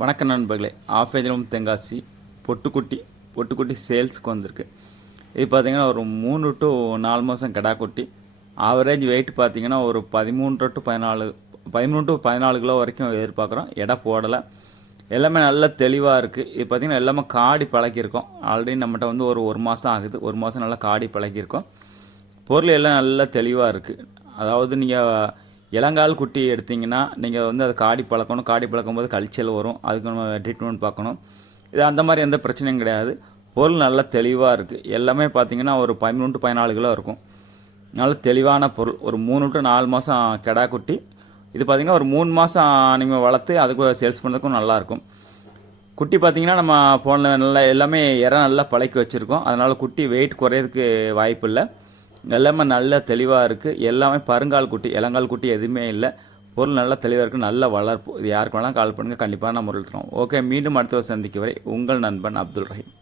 வணக்கம் நண்பர்களே. ஆஃபேஜிலும் தென்காசி பொட்டுக்குட்டி சேல்ஸுக்கு வந்திருக்கு. இது பார்த்திங்கன்னா ஒரு 3 to 4 மாதம் கிடா குட்டி. ஆவரேஜ் வெயிட் பார்த்திங்கன்னா ஒரு 13 to 14 கிலோ வரைக்கும் எதிர்பார்க்குறோம். எடை போடலை. எல்லாமே நல்ல தெளிவாக இருக்குது. இது பார்த்திங்கன்னா எல்லாமே காடி பழக்கியிருக்கோம். ஆல்ரெடி நம்மகிட்ட வந்து ஒரு மாதம் ஆகுது. ஒரு மாதம் நல்லா காடி பழக்கியிருக்கோம். பொருள் எல்லாம் நல்லா தெளிவாக இருக்குது. அதாவது நீங்கள் இளங்கால் குட்டி எடுத்திங்கன்னா நீங்கள் வந்து அதை காடி பழக்கணும். காடி பழக்கும் போது கழிச்சல் வரும். அதுக்கு நம்ம ட்ரீட்மெண்ட் பார்க்கணும். இது அந்த மாதிரி எந்த பிரச்சனையும் கிடையாது. பொருள் நல்லா தெளிவாக இருக்குது. எல்லாமே பார்த்திங்கன்னா ஒரு 13 to 14 கிலோ இருக்கும். நல்ல தெளிவான பொருள். ஒரு 3 to 4 மாதம் கிடா குட்டி. இது பார்த்திங்கன்னா ஒரு 3 மாதம் நீங்கள் வளர்த்து அதுக்கு சேல்ஸ் பண்ணுறதுக்கும் நல்லாயிருக்கும். குட்டி பார்த்திங்கன்னா நம்ம ஃபோனில் நல்லா எல்லாமே நல்லா பழக்கி வச்சுருக்கோம். அதனால் குட்டி வெயிட் குறையிறதுக்கு வாய்ப்பு இல்லை. எல்லாமே நல்ல தெளிவாக இருக்குது. எல்லாமே பருங்கால் குட்டி, இளங்கால் குட்டி எதுவுமே இல்லை. பொருள் நல்லா தெளிவாக இருக்குது. நல்ல வளர்ப்பு. இது யாருக்கு வேணாலும் கால் பண்ணுங்கள். கண்டிப்பாக நம்ம பொருள் தரோம். ஓகே, மீண்டும் அடுத்த சந்திக்கு வரை உங்கள் நண்பன் அப்துல் ரஹீம்.